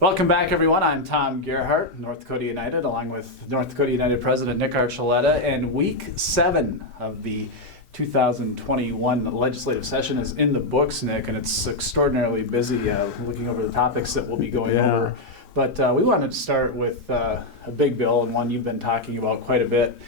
Welcome back, everyone. I'm Tom Gerhardt, North Dakota United, along with North Dakota United President Nick Archuleta. And week 7 of the 2021 legislative session is in the books, Nick, and it's extraordinarily busy looking over the topics that we'll be going over. But we wanted to start with a big bill, and one you've been talking about quite a bit,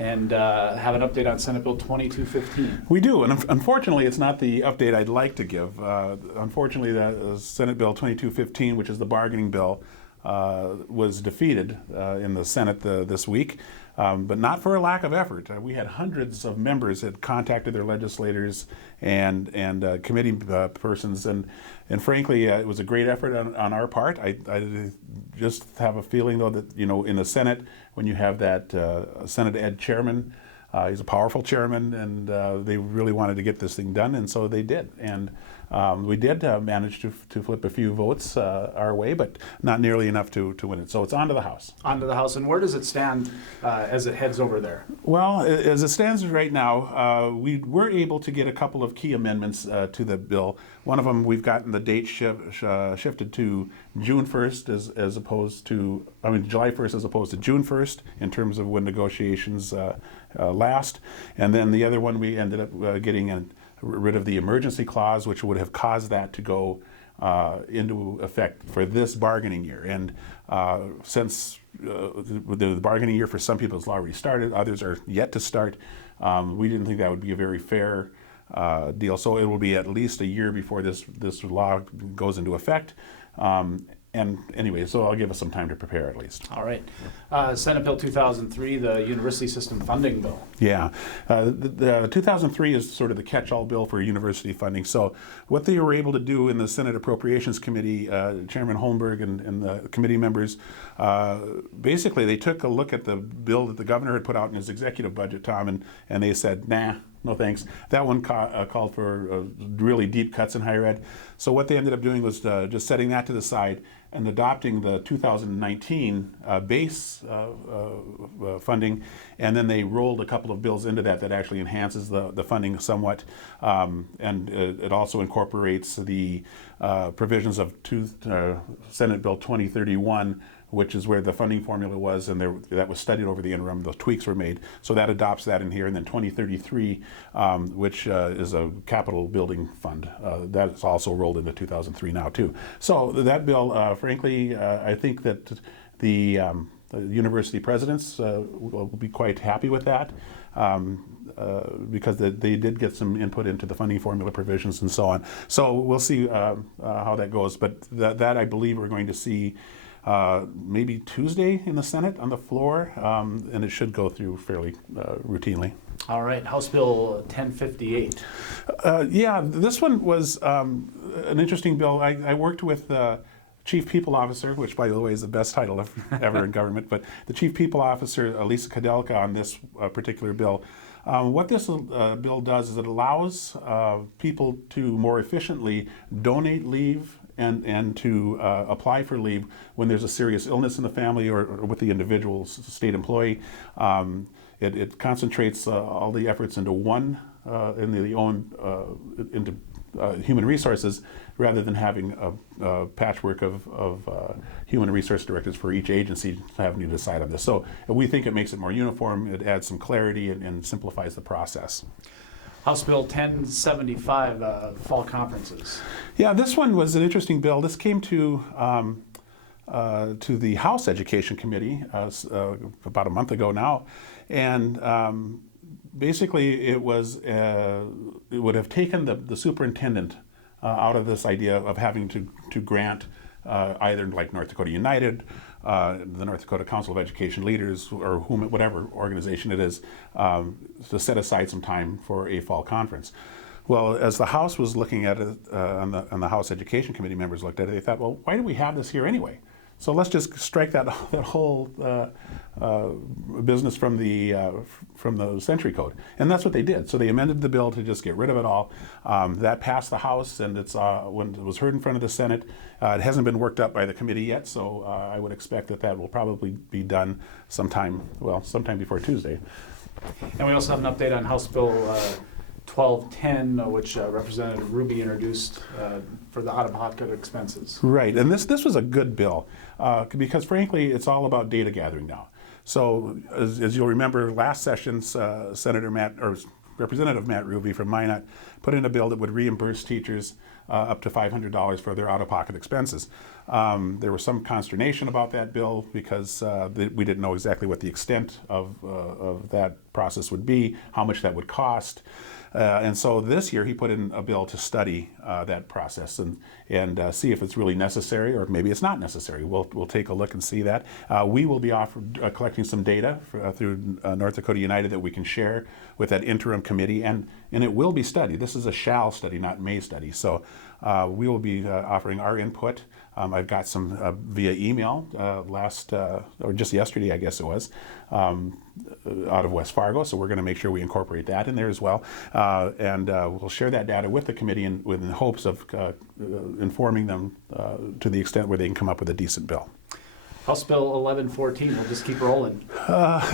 and have an update on Senate Bill 2215. We do, and unfortunately it's not the update I'd like to give. Unfortunately, the Senate Bill 2215, which is the bargaining bill, was defeated in the Senate this week, but not for a lack of effort. We had hundreds of members that contacted their legislators and committee persons, and frankly, it was a great effort on our part. I just have a feeling, though, that in the Senate, when you have that Senate Ed chairman, he's a powerful chairman, and they really wanted to get this thing done, and so they did. And we did manage to flip a few votes our way, but not nearly enough to win it. So it's on to the House. On to the House. And where does it stand as it heads over there? Well, as it stands right now, we were able to get a couple of key amendments to the bill. One of them, we've gotten the date shifted to June 1st as opposed to, July 1st as opposed to June 1st in terms of when negotiations last. And then the other one, we ended up getting rid of the emergency clause, which would have caused that to go into effect for this bargaining year. And since the bargaining year for some people has already started, others are yet to start, we didn't think that would be a very fair deal. So it will be at least a year before this law goes into effect. And anyway, so I'll give us some time to prepare at least. All right. Senate Bill 2003, the University System Funding Bill. Yeah. The 2003 is sort of the catch-all bill for university funding. So what they were able to do in the Senate Appropriations Committee, Chairman Holmberg and the committee members, basically they took a look at the bill that the governor had put out in his executive budget, Tom, and they said, nah, no thanks. That one called for really deep cuts in higher ed. So what they ended up doing was just setting that to the side and adopting the 2019 base funding, and then they rolled a couple of bills into that actually enhances the funding somewhat, and it also incorporates the provisions of Senate Bill 2031, which is where the funding formula was, and that was studied over the interim. Those tweaks were made. So that adopts that in here. And then 2033, which is a capital building fund, that's also rolled into 2003 now too. So that bill, frankly, I think that the university presidents will be quite happy with that. Because they did get some input into the funding formula provisions and so on. So we'll see how that goes. But that I believe we're going to see maybe Tuesday in the Senate on the floor, and it should go through fairly routinely. All right, House Bill 1058. Yeah, this one was an interesting bill. I worked with Chief People Officer, which by the way is the best title ever in government, but the Chief People Officer, Lisa Kadelka, on this particular bill. What this bill does is it allows people to more efficiently donate leave and to apply for leave when there's a serious illness in the family or with the individual state employee. It concentrates all the efforts into one into human resources rather than having a patchwork of human resource directors for each agency having to decide on this. So we think it makes it more uniform, it adds some clarity and simplifies the process. House Bill 1075, fall conferences. Yeah, this one was an interesting bill. This came to the House Education Committee about a month ago now, and basically it would have taken the superintendent out of this idea of having to grant either like North Dakota United, the North Dakota Council of Education Leaders, or whatever organization it is, to set aside some time for a fall conference. Well, as the House was looking at it, and the House Education Committee members looked at it, they thought, well, why do we have this here anyway? So let's just strike that whole business from the Century Code, and that's what they did. So they amended the bill to just get rid of it all. That passed the House, and when it was heard in front of the Senate, it hasn't been worked up by the committee yet. So I would expect that will probably be done sometime before Tuesday. And we also have an update on House Bill 1210, which Representative Ruby introduced for the out-of-pocket expenses. Right, and this was a good bill because frankly, it's all about data gathering now. So as you'll remember, last session's Representative Matt Ruby from Minot put in a bill that would reimburse teachers up to $500 for their out-of-pocket expenses. There was some consternation about that bill because we didn't know exactly what the extent of that process would be, how much that would cost. And so this year he put in a bill to study that process and see if it's really necessary or maybe it's not necessary. We'll take a look and see that. We will be collecting some data through North Dakota United that we can share with that interim committee, and it will be studied. This is a shall study, not may study. So we will be offering our input. I've got some via email or just yesterday, I guess it was, out of West Fargo. So we're going to make sure we incorporate that in there as well. And we'll share that data with the committee in hopes of informing them to the extent where they can come up with a decent bill. House Bill 1114, we'll just keep rolling.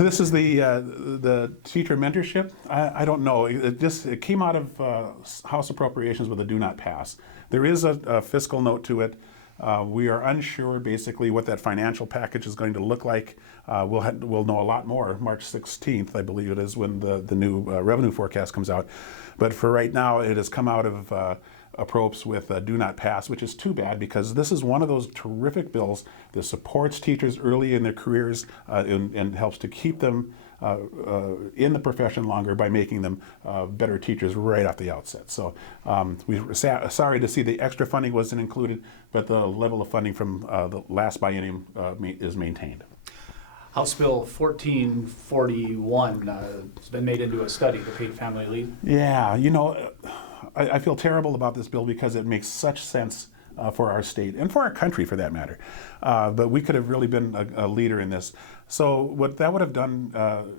This is the teacher mentorship. I don't know. It came out of House Appropriations with a do not pass. There is a fiscal note to it. We are unsure basically what that financial package is going to look like. We'll know a lot more March 16th, I believe it is, when the new revenue forecast comes out. But for right now, it has come out of Appropes with do not pass, which is too bad because this is one of those terrific bills that supports teachers early in their careers and helps to keep them in the profession longer by making them better teachers right off the outset. So we're sorry to see the extra funding wasn't included, but the level of funding from the last biennium is maintained. House Bill 1441 has been made into a study, the paid family leave. Yeah, I feel terrible about this bill because it makes such sense for our state and for our country for that matter. But we could have really been a leader in this. So what that would have done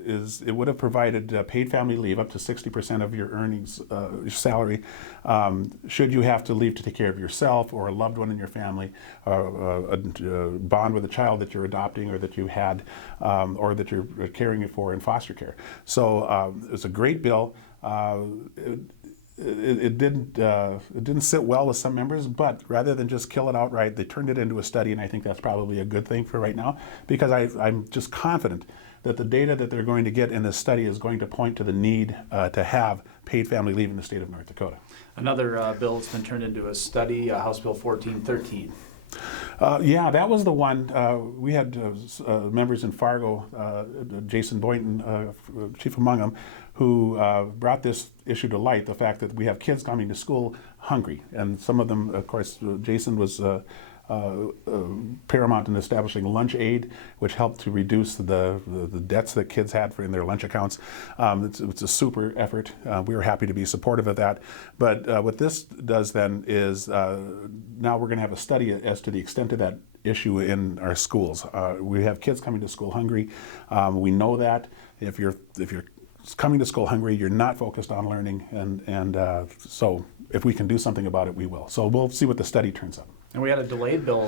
is it would have provided paid family leave up to 60% of your earnings, your salary, should you have to leave to take care of yourself or a loved one in your family, a bond with a child that you're adopting or that you had, or that you're caring for in foster care. So it's a great bill. It didn't sit well with some members, but rather than just kill it outright, they turned it into a study, and I think that's probably a good thing for right now because I'm just confident that the data that they're going to get in this study is going to point to the need to have paid family leave in the state of North Dakota. Another bill that's been turned into a study, House Bill 1413. Yeah, that was the one. We had members in Fargo, Jason Boynton, chief among them, who brought this issue to light, the fact that we have kids coming to school hungry. And some of them, of course, Jason was paramount in establishing lunch aid, which helped to reduce the debts that kids had in their lunch accounts. It's a super effort. We were happy to be supportive of that. But what this does then is now we're going to have a study as to the extent of that issue in our schools. We have kids coming to school hungry. We know that if you're coming to school hungry, you're not focused on learning, and so if we can do something about it, we will. So we'll see what the study turns up. And we had a delayed bill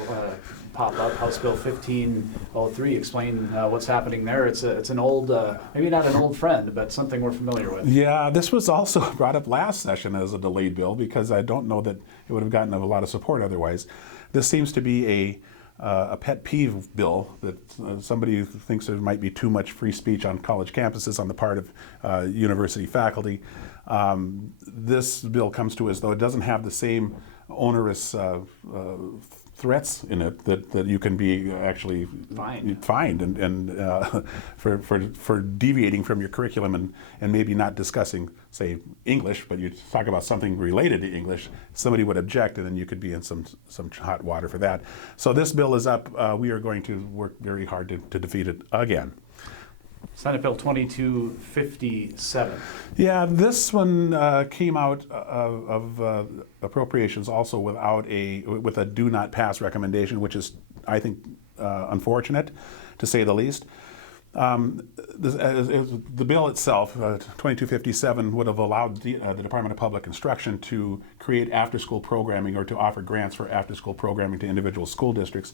pop up, House Bill 1503. Explain what's happening there. It's an old, maybe not an old friend, but something we're familiar with. Yeah, this was also brought up last session as a delayed bill because I don't know that it would have gotten a lot of support otherwise. This seems to be a pet peeve bill that somebody thinks there might be too much free speech on college campuses on the part of university faculty. This bill comes to us, though it doesn't have the same onerous threats in it that you can be actually fined and for deviating from your curriculum and maybe not discussing, say, English, but you talk about something related to English, somebody would object, and then you could be in some hot water for that. So this bill is up. We are going to work very hard to defeat it again. Senate Bill 2257. Yeah, this one came out of appropriations also with a do not pass recommendation, which is, I think, unfortunate, to say the least. The bill itself, 2257, would have allowed the Department of Public Instruction to create after-school programming or to offer grants for after-school programming to individual school districts.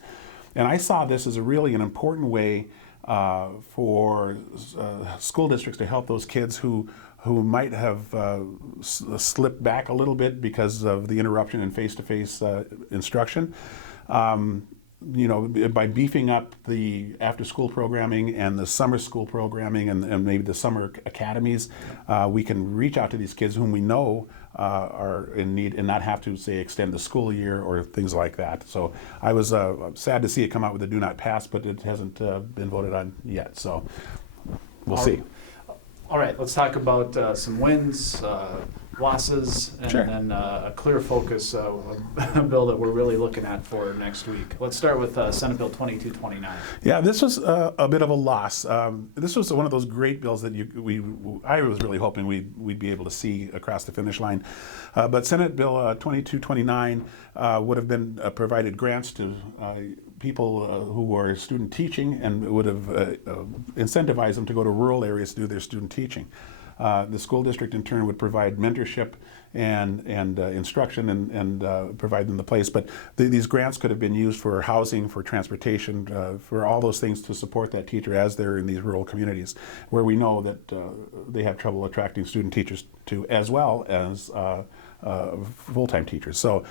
And I saw this as really an important way for school districts to help those kids who who might have slipped back a little bit because of the interruption in face-to-face instruction. By beefing up the after-school programming and the summer school programming and maybe the summer academies, we can reach out to these kids whom we know are in need and not have to, say, extend the school year or things like that. So I was sad to see it come out with a do not pass, but it hasn't been voted on yet. So we'll see. All right, let's talk about some wins, losses, and Sure. then a clear focus, a bill that we're really looking at for next week. Let's start with Senate Bill 2229. Yeah, this was a bit of a loss. This was one of those great bills that I was really hoping we'd be able to see across the finish line. But Senate Bill 2229 would have been provided grants to people who are student teaching and would have incentivized them to go to rural areas to do their student teaching. The school district in turn would provide mentorship and instruction and provide them the place. But these grants could have been used for housing, for transportation, for all those things to support that teacher as they're in these rural communities where we know that they have trouble attracting student teachers to, as well as full-time teachers. So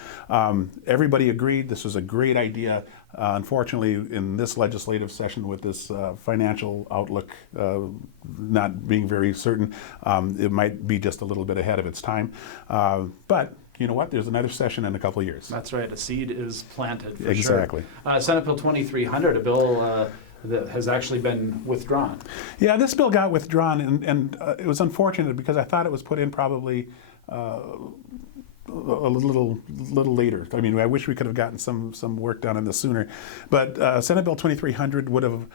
everybody agreed this was a great idea. Unfortunately, in this legislative session with this financial outlook not being very certain, it might be just a little bit ahead of its time. But you know what? There's another session in a couple of years. That's right. A seed is planted for Exactly. sure. Senate Bill 2300, a bill that has actually been withdrawn. Yeah, this bill got withdrawn, and it was unfortunate because I thought it was put in probably a little later. I mean, I wish we could have gotten some work done on this sooner. But Senate Bill 2300 would have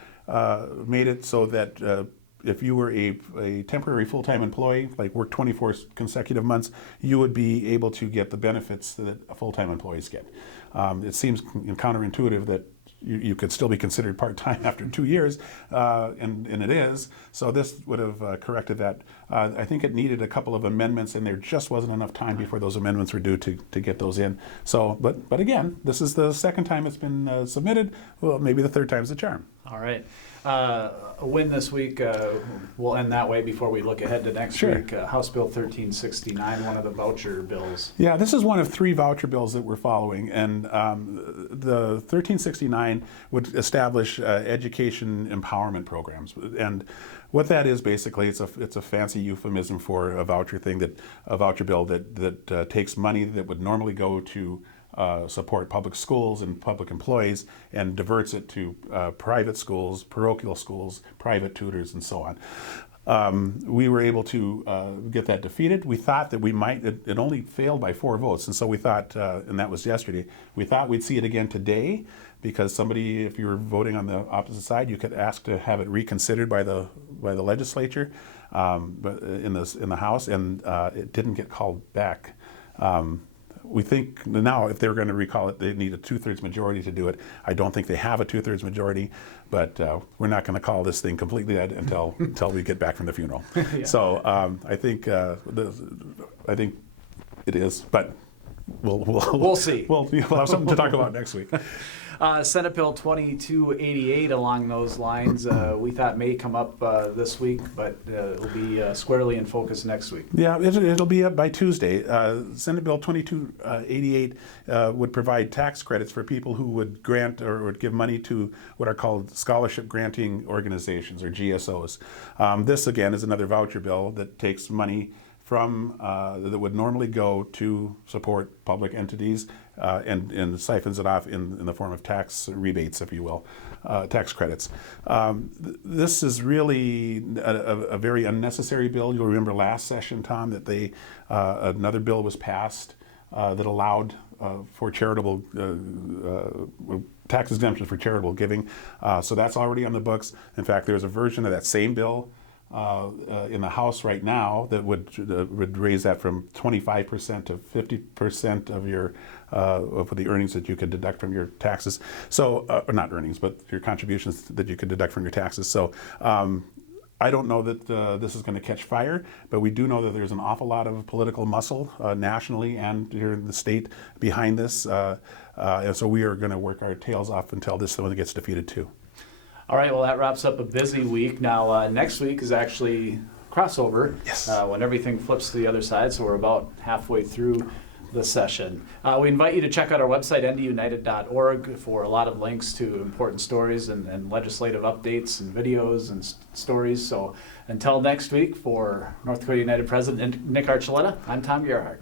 made it so that if you were a temporary full-time employee, like worked 24 consecutive months, you would be able to get the benefits that full-time employees get. It seems counterintuitive that you could still be considered part-time after 2 years, and it is. So this would have corrected that. I think it needed a couple of amendments, and there just wasn't enough time before those amendments were due to get those in. So, but again, this is the second time it's been submitted. Well, maybe the third time's the charm. All right. A win this week, we'll end that way before we look ahead to next Sure. week. House Bill 1369, one of the voucher bills. Yeah, this is one of 3 voucher bills that we're following, and the 1369 would establish education empowerment programs. And what that is basically, it's a fancy euphemism for a voucher bill that takes money that would normally go to support public schools and public employees and diverts it to private schools, parochial schools, private tutors, and so on. We were able to get that defeated. We thought that we might, it only failed by 4 votes, and so we thought, and that was yesterday, we thought we'd see it again today, because somebody, if you were voting on the opposite side, you could ask to have it reconsidered by the legislature, but in the House, and it didn't get called back. We think now if they were going to recall it, they need a 2/3 majority to do it. I don't think they have a 2/3 majority, but we're not going to call this thing completely dead until we get back from the funeral. Yeah. So I think it is, but we'll see. We'll have something to talk about next week. Senate Bill 2288 along those lines, we thought may come up this week, but it'll be squarely in focus next week. Yeah, it'll be up by Tuesday. Senate Bill 2288 would provide tax credits for people who would grant or would give money to what are called scholarship granting organizations, or GSOs. This, again, is another voucher bill that takes money from that would normally go to support public entities and siphons it off in the form of tax rebates, if you will, tax credits. This is really a very unnecessary bill. You'll remember last session, Tom, that another bill was passed that allowed for charitable tax exemptions for charitable giving. So that's already on the books. In fact, there's a version of that same bill in the House right now that would raise that from 25% to 50% of your of the earnings that you could deduct from your taxes. So, or not earnings, but your contributions that you could deduct from your taxes. So, I don't know that this is going to catch fire, but we do know that there's an awful lot of political muscle nationally and here in the state behind this, and so we are going to work our tails off until this one gets defeated too. All right, well, that wraps up a busy week. Now, next week is actually crossover Yes. when everything flips to the other side. So we're about halfway through the session. We invite you to check out our website, ndunited.org, for a lot of links to important stories and legislative updates and videos and stories. So until next week, for North Dakota United President Nick Archuleta, I'm Tom Gerhardt.